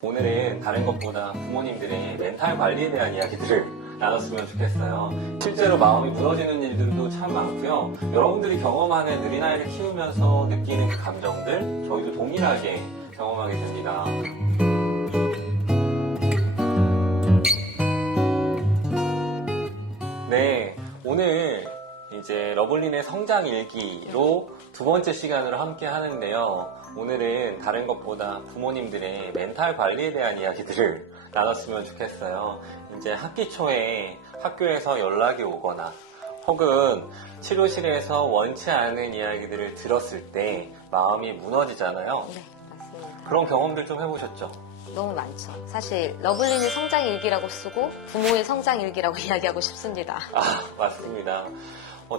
오늘은 다른 것보다 부모님들의 멘탈 관리에 대한 이야기들을 나눴으면 좋겠어요. 실제로 마음이 무너지는 일들도 참 많고요. 여러분들이 경험하는 느린아이를 키우면서 느끼는 그 감정들 저희도 동일하게 경험하게 됩니다. 네, 오늘 이제 러블린의 성장일기로 두 번째 시간으로 함께 하는데요. 오늘은 다른 것보다 부모님들의 멘탈 관리에 대한 이야기들을 나눴으면 좋겠어요. 이제 학기 초에 학교에서 연락이 오거나 혹은 치료실에서 원치 않은 이야기들을 들었을 때 마음이 무너지잖아요. 네, 맞습니다. 그런 경험들 좀 해보셨죠? 너무 많죠. 사실 러블린의 성장일기라고 쓰고 부모의 성장일기라고 이야기하고 싶습니다. 맞습니다.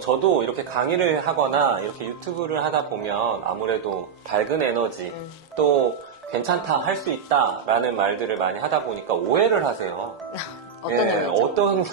저도 이렇게 강의를 하거나 이렇게 유튜브를 하다 보면 아무래도 밝은 에너지 또 괜찮다, 할 수 있다 라는 말들을 많이 하다 보니까 오해를 하세요. 어떤 예, 의미죠?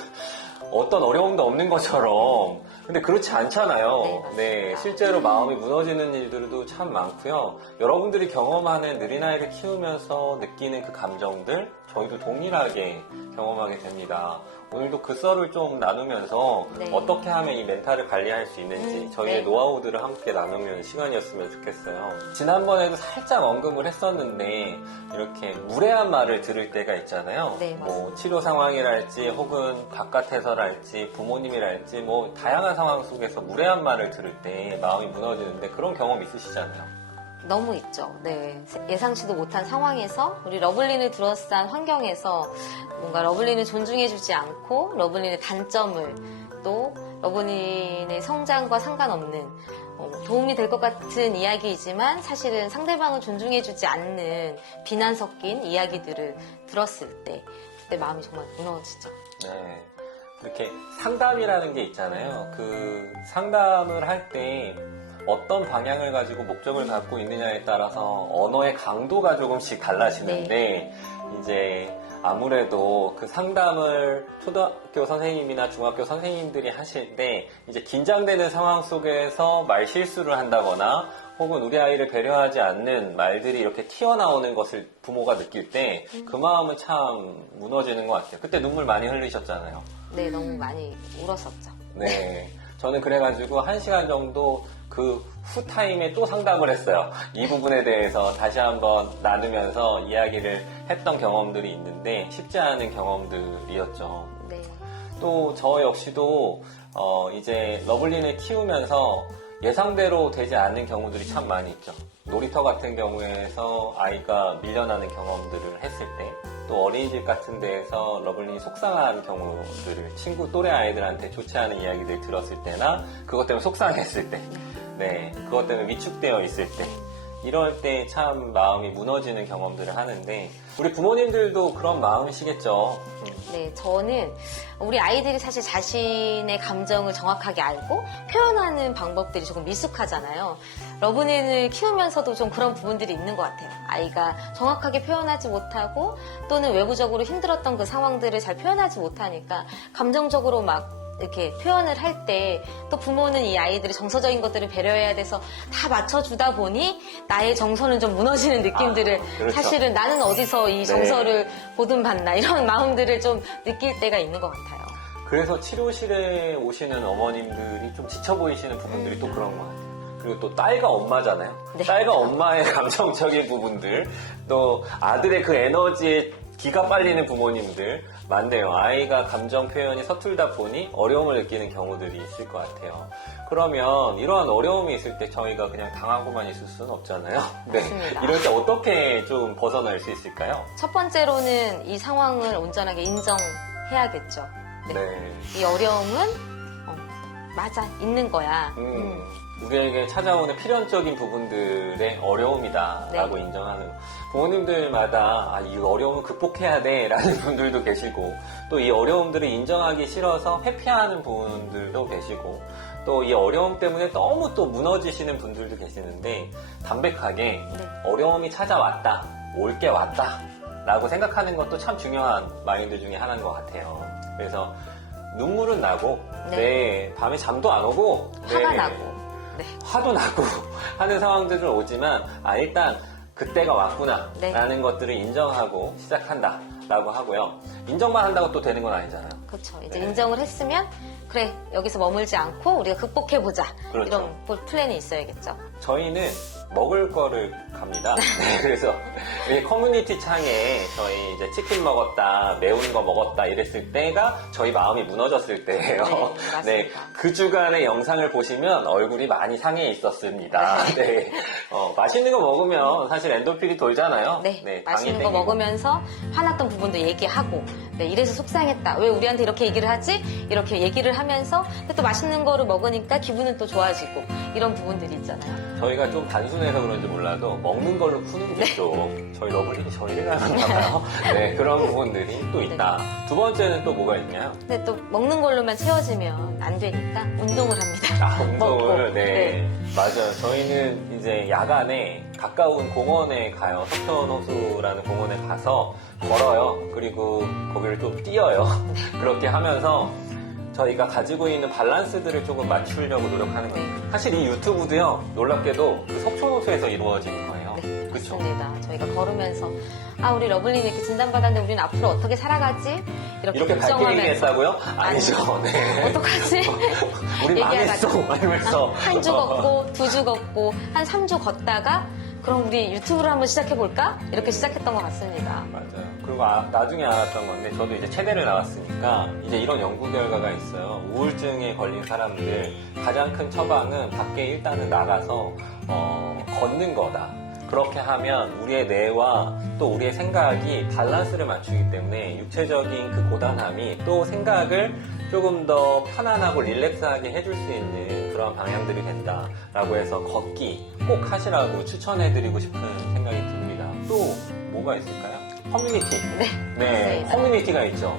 어떤 어려움도 없는 것처럼. 근데 그렇지 않잖아요. 네, 맞습니다. 실제로 마음이 무너지는 일들도 참 많고요. 여러분들이 경험하는 느린아이를 키우면서 느끼는 그 감정들 저희도 동일하게 경험하게 됩니다. 오늘도 그 썰을 좀 나누면서 네. 어떻게 하면 이 멘탈을 관리할 수 있는지 저희의 네. 노하우들을 함께 나누는 시간이었으면 좋겠어요. 지난번에도 살짝 언급을 했었는데 이렇게 무례한 말을 들을 때가 있잖아요. 네, 뭐 맞습니다. 치료 상황이랄지 혹은 바깥에서랄지 부모님이랄지 뭐 다양한 상황 속에서 무례한 말을 들을 때 마음이 무너지는데 그런 경험 있으시잖아요. 너무 있죠. 네. 예상치도 못한 상황에서 우리 러블린을 둘러싼 환경에서 뭔가 러블린을 존중해주지 않고 러블린의 단점을 또 러블린의 성장과 상관없는 도움이 될 것 같은 이야기이지만 사실은 상대방을 존중해주지 않는 비난 섞인 이야기들을 들었을 때 그때 마음이 정말 무너지죠. 네. 이렇게 상담이라는 게 있잖아요. 그 상담을 할 때 어떤 방향을 가지고 목적을 갖고 있느냐에 따라서 언어의 강도가 조금씩 달라지는데 이제 아무래도 그 상담을 초등학교 선생님이나 중학교 선생님들이 하실 때 이제 긴장되는 상황 속에서 말 실수를 한다거나 혹은 우리 아이를 배려하지 않는 말들이 이렇게 튀어나오는 것을 부모가 느낄 때 그 마음은 참 무너지는 것 같아요. 그때 눈물 많이 흘리셨잖아요. 네, 너무 많이 울었었죠. 네. 저는 그래가지고 1시간 정도 그 후 타임에 또 상담을 했어요. 이 부분에 대해서 다시 한번 나누면서 이야기를 했던 경험들이 있는데 쉽지 않은 경험들이었죠. 네. 또 저 역시도 이제 러블린을 키우면서 예상대로 되지 않는 경우들이 참 많이 있죠. 놀이터 같은 경우에서 아이가 밀려나는 경험들을 했을 때, 또 어린이집 같은 데에서 러블린이 속상한 경우들을 친구 또래 아이들한테 좋지 않은 이야기들 들었을 때나 그것 때문에 속상했을 때, 네, 그것 때문에 위축되어 있을 때, 이럴 때 참 마음이 무너지는 경험들을 하는데 우리 부모님들도 그런 마음이시겠죠. 네, 저는 우리 아이들이 사실 자신의 감정을 정확하게 알고 표현하는 방법들이 조금 미숙하잖아요. 러블린을 키우면서도 좀 그런 부분들이 있는 것 같아요. 아이가 정확하게 표현하지 못하고 또는 외부적으로 힘들었던 그 상황들을 잘 표현하지 못하니까 감정적으로 막 이렇게 표현을 할 때 또 부모는 이 아이들이 정서적인 것들을 배려해야 돼서 다 맞춰주다 보니 나의 정서는 좀 무너지는 느낌들을 그렇죠. 사실은 나는 어디서 이 정서를 보듬받나 이런 마음들을 좀 느낄 때가 있는 것 같아요. 그래서 치료실에 오시는 어머님들이 좀 지쳐 보이시는 부분들이 또 그런 것 같아요. 그리고 또 딸과 엄마잖아요. 네. 딸과 엄마의 감정적인 부분들, 또 아들의 그 에너지에 기가 빨리는 부모님들 많네요. 아이가 감정 표현이 서툴다 보니 어려움을 느끼는 경우들이 있을 것 같아요. 그러면 이러한 어려움이 있을 때 저희가 그냥 당하고만 있을 수는 없잖아요. 네. 맞습니다. 이럴 때 어떻게 좀 벗어날 수 있을까요? 첫 번째로는 이 상황을 온전하게 인정해야겠죠. 네. 네. 이 어려움은 맞아, 있는 거야. 우리에게 찾아오는 필연적인 부분들의 어려움이다라고 네. 인정하는 부모님들마다 이 어려움을 극복해야 돼라는 분들도 계시고 또 이 어려움들을 인정하기 싫어서 회피하는 분들도 계시고 또 이 어려움 때문에 너무 또 무너지시는 분들도 계시는데 담백하게 네. 어려움이 찾아왔다, 올 게 왔다 라고 생각하는 것도 참 중요한 마인드 중에 하나인 것 같아요. 그래서 눈물은 나고 네, 밤에 잠도 안 오고 화가 네, 나고. 네. 화도 나고 하는 상황들은 오지만 일단 그때가 왔구나 네. 라는 것들을 인정하고 시작한다 라고 하고요. 인정만 한다고 또 되는 건 아니잖아요. 그렇죠. 이제 네. 인정을 했으면 그래 여기서 머물지 않고 우리가 극복해보자. 그렇죠. 이런 플랜이 있어야겠죠. 저희는 먹을 거를 갑니다. 네, 그래서 이 커뮤니티 창에 저희 이제 치킨 먹었다, 매운 거 먹었다 이랬을 때가 저희 마음이 무너졌을 때예요. 네, 맞습니다. 그 주간의 영상을 보시면 얼굴이 많이 상해 있었습니다. 네. 맛있는 거 먹으면 사실 엔도핀이 돌잖아요. 네, 당이 맛있는 거 땡기고. 먹으면서 화났던 부분도 얘기하고, 네, 이래서 속상했다. 왜 우리한테 이렇게 얘기를 하지? 이렇게 얘기를 하면서 근데 또 맛있는 거를 먹으니까 기분은 또 좋아지고 이런 부분들이 있잖아요. 저희가 좀 단순해서 그런지 몰라도 먹는 걸로 푸는 게 좀 저희 러블린이 저희를 닮았나 봐요. 네, 그런 부분들이 또 있다. 두 번째는 또 뭐가 있나요? 근데 또 먹는 걸로만 채워지면 안 되니까 운동을 합니다. 아, 운동을, 먹고. 네. 맞아요. 저희는 이제 야간에 가까운 공원에 가요. 석촌호수라는 공원에 가서 걸어요. 그리고 거기를 좀 뛰어요. 그렇게 하면서 저희가 가지고 있는 밸런스들을 조금 맞추려고 노력하는 거예요. 사실 이 유튜브도요, 놀랍게도 그 석촌호수에서 이루어지는 거예요. 네, 그쵸? 맞습니다. 저희가 걸으면서 우리 러블린 이렇게 진단받았는데 우리는 앞으로 어떻게 살아가지? 이렇게 밝게 걱정하면서 얘기했다고요? 아니죠. 네. 어떡하지? 우리 망했어. 이러면서. 한 주 걷고, 2주 걷고, 한 3주 걷다가 그럼 우리 유튜브를 한번 시작해볼까? 이렇게 시작했던 것 같습니다. 맞아요. 그리고 나중에 알았던 건데 저도 이제 체대를 나왔으니까 이제 이런 연구 결과가 있어요. 우울증에 걸린 사람들 가장 큰 처방은 밖에 일단은 나가서 걷는 거다. 그렇게 하면 우리의 뇌와 또 우리의 생각이 밸런스를 맞추기 때문에 육체적인 그 고단함이 또 생각을 조금 더 편안하고 릴렉스하게 해줄 수 있는 그런 방향들이 된다라고 해서 걷기 꼭 하시라고 추천해드리고 싶은 생각이 듭니다. 또 뭐가 있을까요? 커뮤니티. 네, 맞습니다. 커뮤니티가 있죠.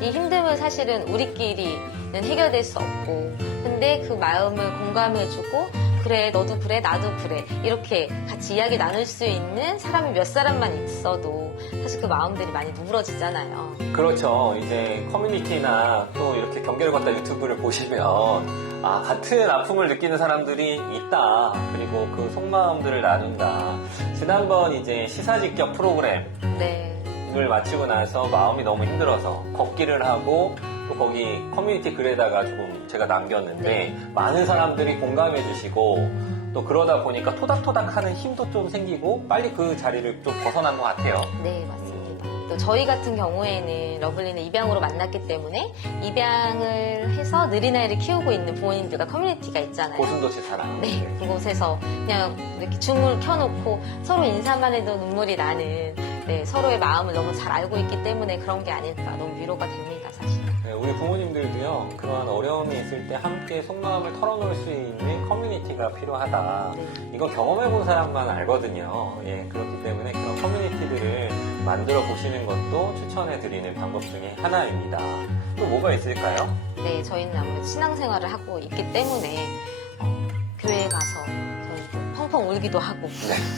이 힘듦은 사실은 우리끼리는 해결될 수 없고, 근데 그 마음을 공감해주고, 그래, 너도 그래, 나도 그래. 이렇게 같이 이야기 나눌 수 있는 사람이 몇 사람만 있어도 사실 그 마음들이 많이 누그러지잖아요. 그렇죠. 이제 커뮤니티나 또 이렇게 경계를 걷다 유튜브를 보시면 같은 아픔을 느끼는 사람들이 있다. 그리고 그 속마음들을 나눈다. 지난번 이제 시사직격 프로그램을 네. 마치고 나서 마음이 너무 힘들어서 걷기를 하고 또 거기 커뮤니티 글에다가 조금 제가 남겼는데 네. 많은 사람들이 공감해 주시고 또 그러다 보니까 토닥토닥 하는 힘도 좀 생기고 빨리 그 자리를 좀 벗어난 것 같아요. 네, 맞습니다. 또 저희 같은 경우에는 러블리는 입양으로 만났기 때문에 입양을 해서 느린아이를 키우고 있는 부모님들과 커뮤니티가 있잖아요. 고순도시 사람. 네, 그곳에서 그냥 이렇게 줌을 켜놓고 서로 인사만 해도 눈물이 나는 서로의 마음을 너무 잘 알고 있기 때문에 그런 게 아닐까 너무 위로가 됩니다, 사실. 네, 우리 부모님들도요, 그러한 어려움이 있을 때 함께 속마음을 털어놓을 수 있는 커뮤니티가 필요하다. 네. 이건 경험해본 사람만 알거든요. 예, 그렇기 때문에 그런 커뮤니티들을 만들어 보시는 것도 추천해드리는 방법 중에 하나입니다. 또 뭐가 있을까요? 네, 저희는 아무래도 신앙생활을 하고 있기 때문에 교회에 가서 저희 또 펑펑 울기도 하고,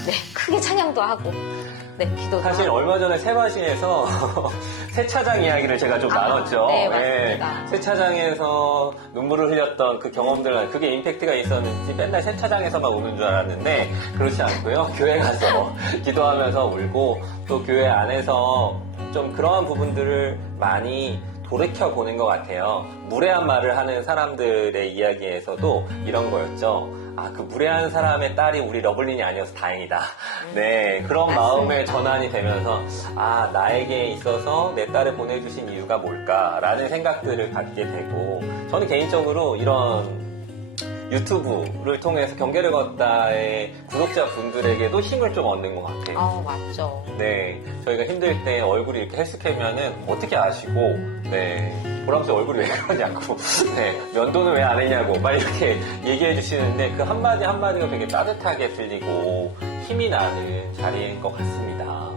네, 크게 찬양도 하고, 네, 기도도 사실 하고. 얼마 전에 세바시에서 세차장 이야기를 제가 좀 나눴죠. 네, 맞습니다. 세차장에서 눈물을 흘렸던 그 경험들, 그게 임팩트가 있었는지 맨날 세차장에서만 우는 줄 알았는데 그렇지 않고요. 교회 가서 기도하면서 울고 또 교회 안에서 좀 그러한 부분들을 많이 돌이켜보는 것 같아요. 무례한 말을 하는 사람들의 이야기에서도 이런 거였죠. 그 무례한 사람의 딸이 우리 러블린이 아니어서 다행이다. 네, 그런 맞습니다. 마음의 전환이 되면서 나에게 있어서 내 딸을 보내주신 이유가 뭘까라는 생각들을 갖게 되고 저는 개인적으로 이런 유튜브를 통해서 경계를 걷다의 구독자분들에게도 힘을 좀 얻는 것 같아요. 맞죠. 네, 저희가 힘들 때 얼굴이 이렇게 헬스케면은 어떻게 아시고, 네, 보람씨 얼굴이 왜 그러냐고, 네, 면도는 왜 안 했냐고, 막 이렇게 얘기해 주시는데 그 한마디 한마디가 되게 따뜻하게 들리고 힘이 나는 자리인 것 같습니다.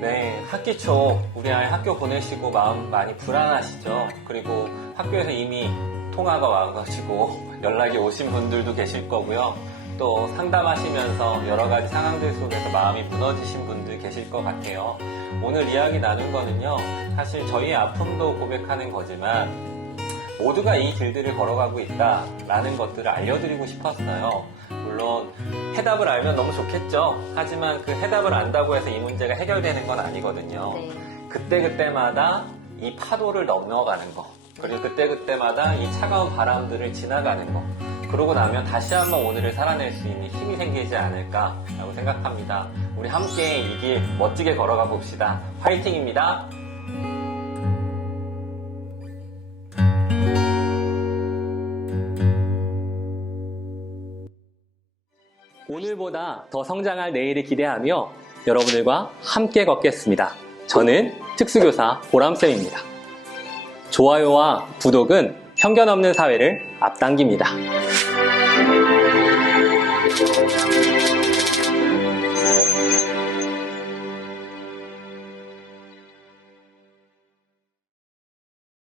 네, 학기 초 우리 아이 학교 보내시고 마음 많이 불안하시죠? 그리고 학교에서 이미 통화가 와가지고 연락이 오신 분들도 계실 거고요. 또 상담하시면서 여러 가지 상황들 속에서 마음이 무너지신 분들 계실 것 같아요. 오늘 이야기 나눈 거는요, 사실 저희의 아픔도 고백하는 거지만 모두가 이 길들을 걸어가고 있다라는 것들을 알려드리고 싶었어요. 물론 물론 해답을 알면 너무 좋겠죠. 하지만 그 해답을 안다고 해서 이 문제가 해결되는 건 아니거든요. 네. 그때그때마다 이 파도를 넘어가는 거, 그리고 그때그때마다 이 차가운 바람들을 지나가는 거, 그러고 나면 다시 한번 오늘을 살아낼 수 있는 힘이 생기지 않을까라고 생각합니다. 우리 함께 이 길 멋지게 걸어가 봅시다. 화이팅입니다. 오늘보다 더 성장할 내일을 기대하며 여러분들과 함께 걷겠습니다. 저는 특수교사 보람쌤입니다. 좋아요와 구독은 편견 없는 사회를 앞당깁니다.